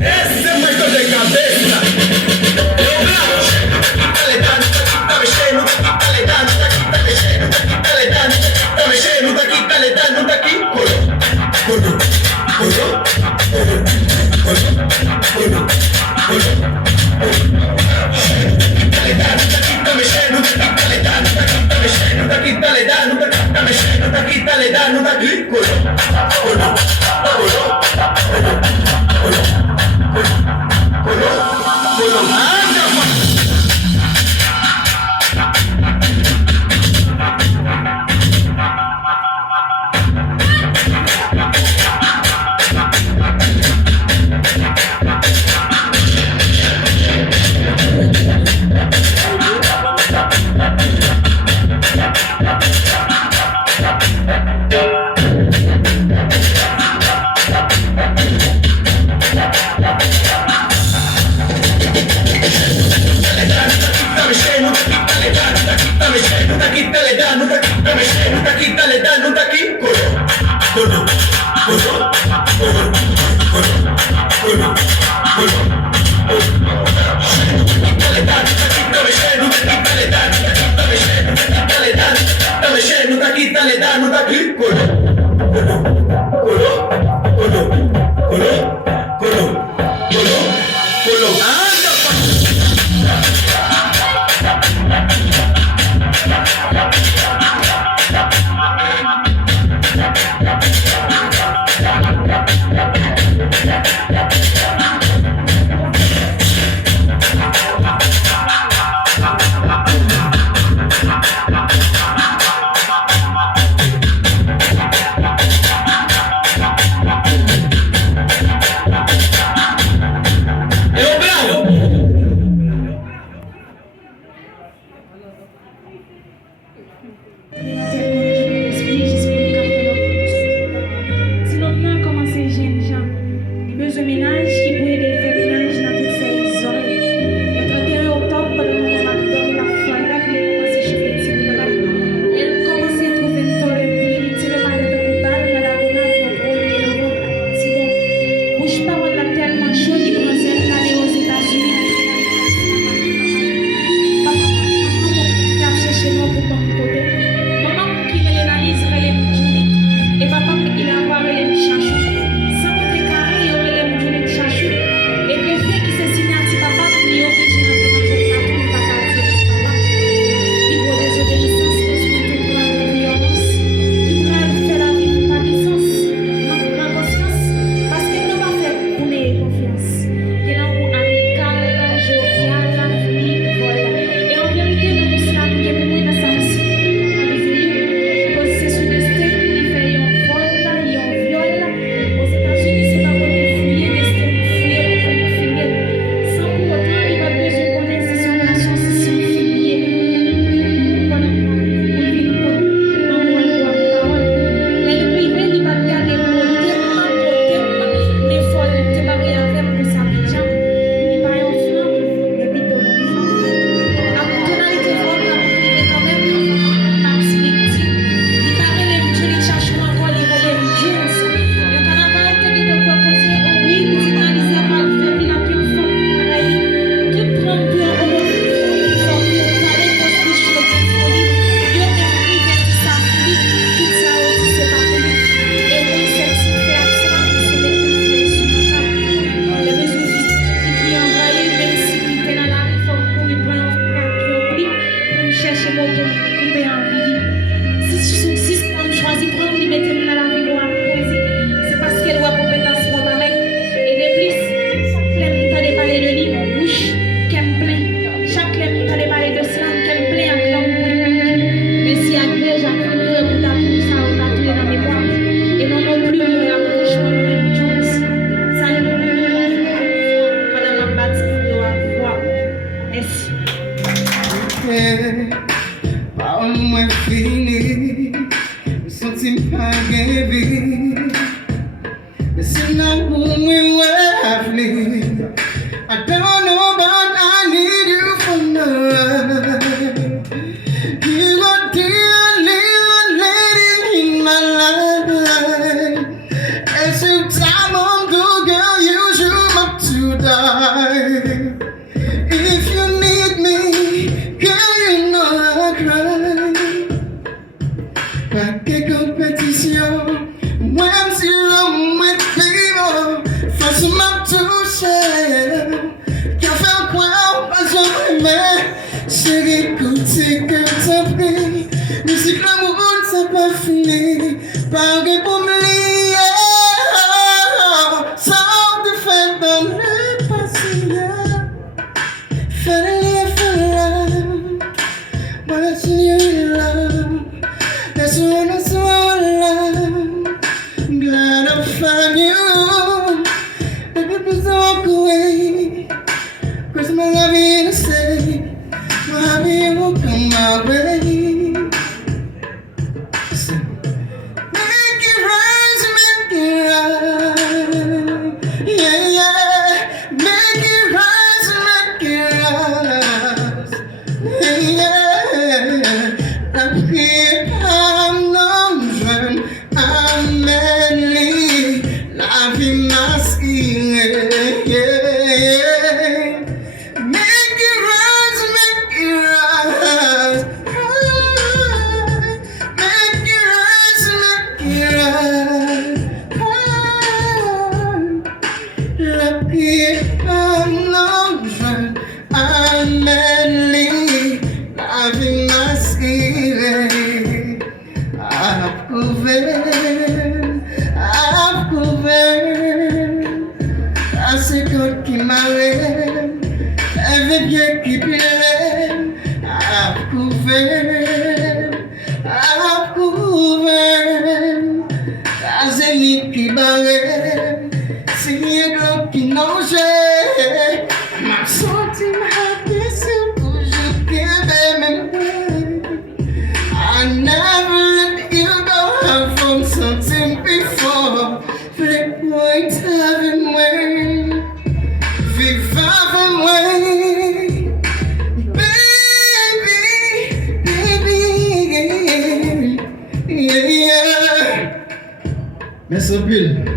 Esse é mais dor de cabeça. Eu gato. Tá mexendo, tá ligado, tá mexendo, tá ligado, tá mexendo, tá aqui, tá ligado, tá aqui. Coro, coro, coro, coro, coro, coro. Tá ligado, tá aqui, tá mexendo, tá ligado, tá aqui, tá mexendo, tá aqui, tá ligado, tá mexendo, tá aqui, tá ligado, tá aqui. Coro, coro, coro, coro, coro, coro. You are the only lady in my life. Même si l'homme est vivant, facilement touché. Qu'à faire quoi, pas jamais. Chérie, écoutez que t'as pris. Musique, l'amour, ça pas fini. Parle pour me lier. Sans te faire dans le passé. Fais-le, fais-le. Voilà, tu es là. That's what I love. Glad I found you. Baby, please don't walk away. Cause my love you to say. My happy will come my way. Make it rise, make it rise. Yeah, yeah. Make it rise, make it rise. Yeah, yeah. I'm here, I'm non-jeune, I'm manly. La vie masquée, yeah, yeah. Make it rise, make it rise. Make it rise, make it rise. La vie, I'm non-jeune, I'm manly. La vie masquée. I've couvert, assez God qui m'arrête, elle veut bien qui plaît. I've couvert, assez ni qui barre, c'est God qui n'ose. M'a senti ma blessure, toujours qu'il même. I never let you go. I've found something before. Flip point having way. Vive having way. Baby, baby. Yeah, yeah. Merci, Bill.